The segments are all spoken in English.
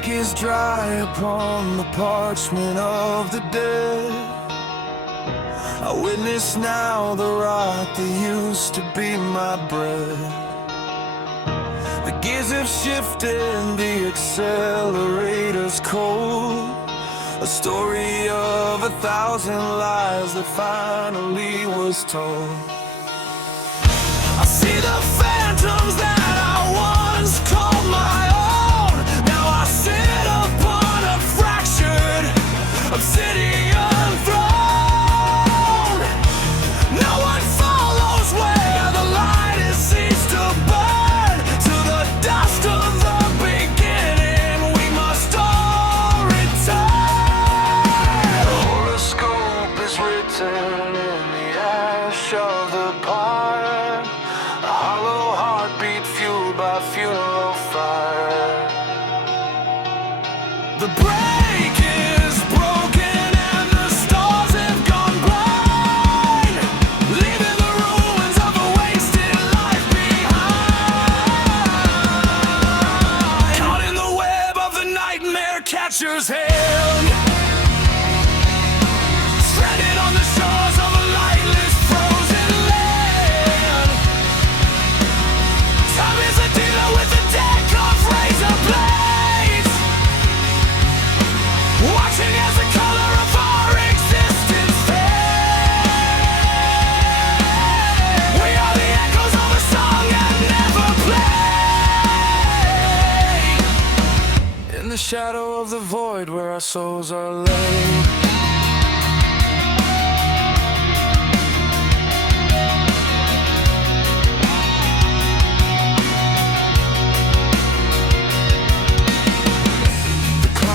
ink is dry upon the parchment of the dead. I witness now the rot that used to be my bread. The gears have shifted, the accelerator's cold. A story of 1,000 lies that finally was told. I see the phantoms that I once called my own. Now I sit upon a fractured obsidian throne. No one follows where the light has ceased to burn. To the dust of the beginning we must all return. The horoscope is written in the ash of the pyre. A hollow heartbeat fueled by funeral fire. The break is broken and the stars have gone blind, leaving the ruins of a wasted life behind. Caught in the web of the nightmare catcher's hand, stranded on the shores of a lightless frozen land. Time is a dealer with a deck of razor blades, watching as the color of our existence fades. We are the echoes of a song that never played. In the shadow of the void where our souls are laid.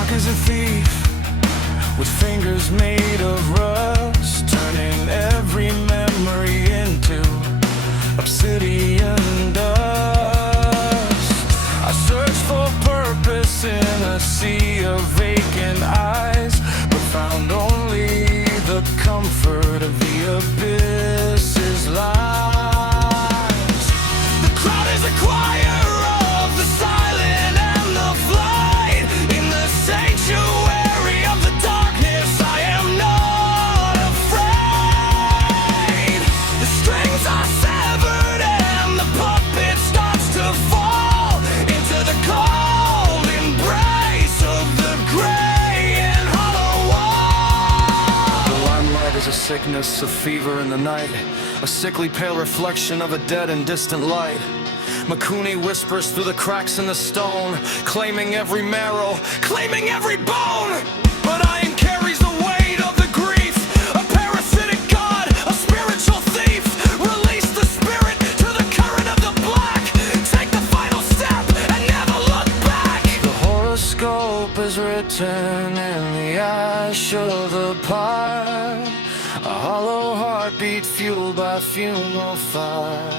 Is a thief with fingers made of rust, turning every memory into obsidian dust. I searched for purpose in a sea of vacant eyes, but found only the comfort of the abyss's lies. The crowd is a choir of the silent and the flight. In the sanctuary of the darkness, I am not afraid. The strings are severed and the puppet starts to fall into the cold embrace of the gray and hollow wall. The limelight is a sickness, a fever in the night, a sickly pale reflection of a dead and distant light. Makuni whispers through the cracks in the stone, claiming every marrow, claiming every bone. But iron carries the weight of the grief, a parasitic god, a spiritual thief. Release the spirit to the current of the black. Take the final step and never look back. The horoscope is written in the ash of the pyre, a hollow heartbeat fueled by funeral fire.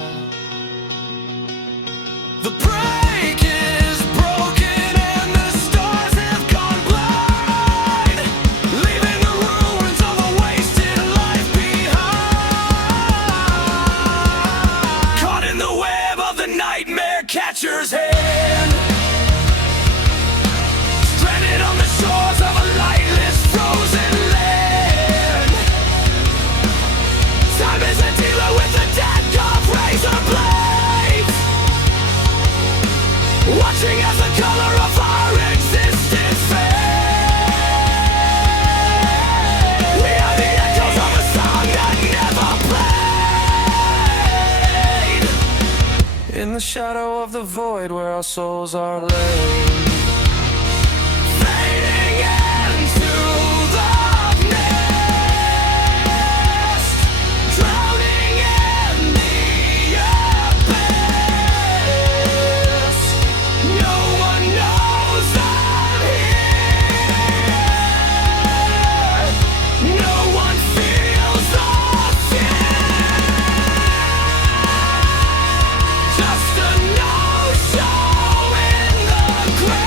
The break is broken and the stars have gone blind, leaving the ruins of a wasted life behind. Caught in the web of the nightmare catcher's hand, stranded on the shores of a lightless frozen land. Time is a dealer with a deck of razor blades, watching as the color of our existence fades. We are the echoes of a song that never played. In the shadow of the void where our souls are laid. Fading into the mist, drowning in the abyss. No one knows I'm here. No one feels the fear. Just a no-show in the grave.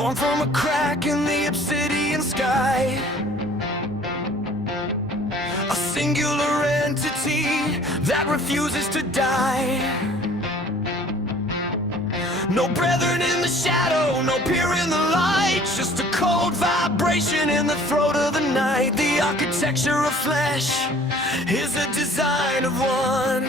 born from a crack in the obsidian sky, a singular entity that refuses to die. No brethren in the shadow, no peer in the light, just a cold vibration in the throat of the night. The architecture of flesh is a design of one,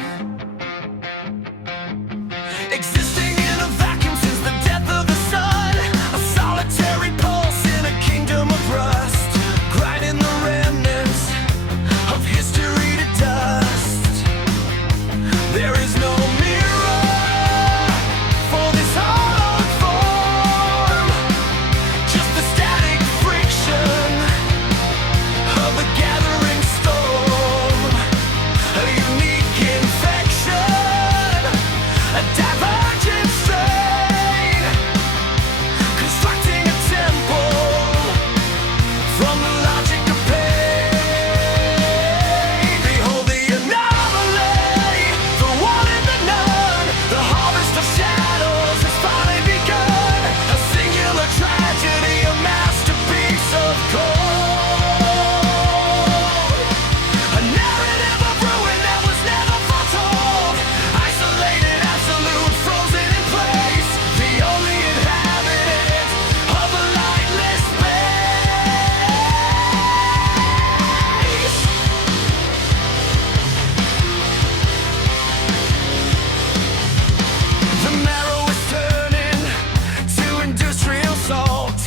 existing in a vacuum since the death of the sun, a solitary pulse in a kingdom of rust, grinding the remnants of history to dust. There is no mirror for this hollowed form, just the static friction of the gathering storm, a unique infection, a divergent strain, constructing a temple from the logic of pain. Behold the anomaly, the one and the none, the harvest of shadows has finally begun, a singular tragedy, a masterpiece of cold, a narrative of ruin that was never foretold, isolated, absolute, frozen in place, the only inhabitant of a lightless space. The marrow is turning to industrial salt.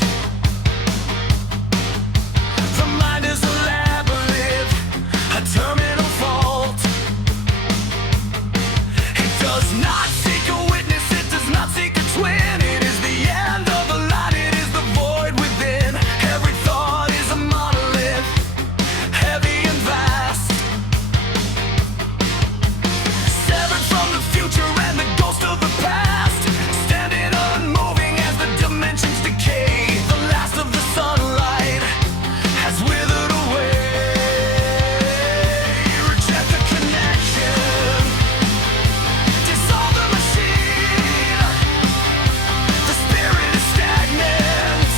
The mind is a labyrinth, a terminal fault. It does not seek a witness, it does not seek a twin. It is the end of the light, it is the void within. Every thought is a monolith, heavy and vast, severed from the future and the ghost of the past, standing unmoving as the dimensions decay. The last of the sunlight has withered away. Reject the connection, dissolve the machine. The spirit is stagnant,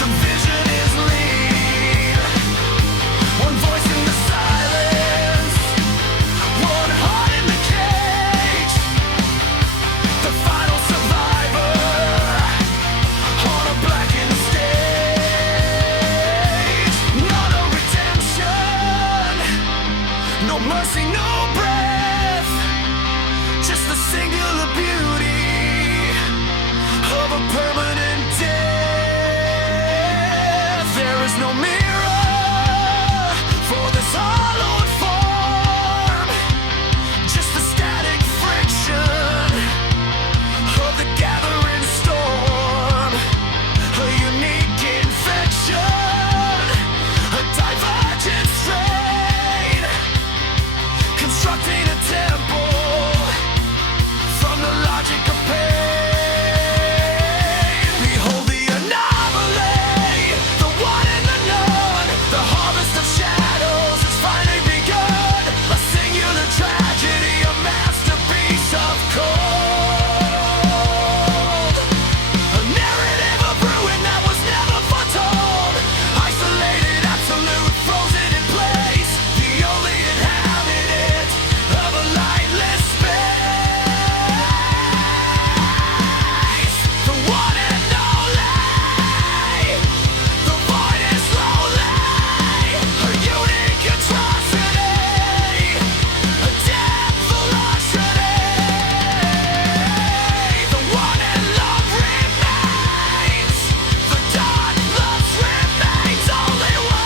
the vision is lean. One voice in the silence, one heart in the cage, the final survivor on a blackened stage. Not a redemption, no mercy, no breath, just the singular beauty of a permanent death. There is no mirror for this hollowed form, just the static friction of the gathering storm, a unique infection, a divergent strain, constructing a temple from the logic of pain. Behold the anomaly, the one and the none, the harvest of shadows has finally begun, a singular tragedy, a masterpiece of cold, a narrative of ruin that was never foretold, isolated, absolute, frozen in place, the only inhabitant of a lightless space. The one and only, the void is lonely, a unique atrocity, a death velocity. The one and love remains, the dark love remains only one.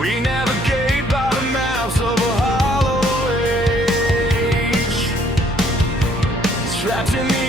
We navigate by the maps of a hollow age, trapped in the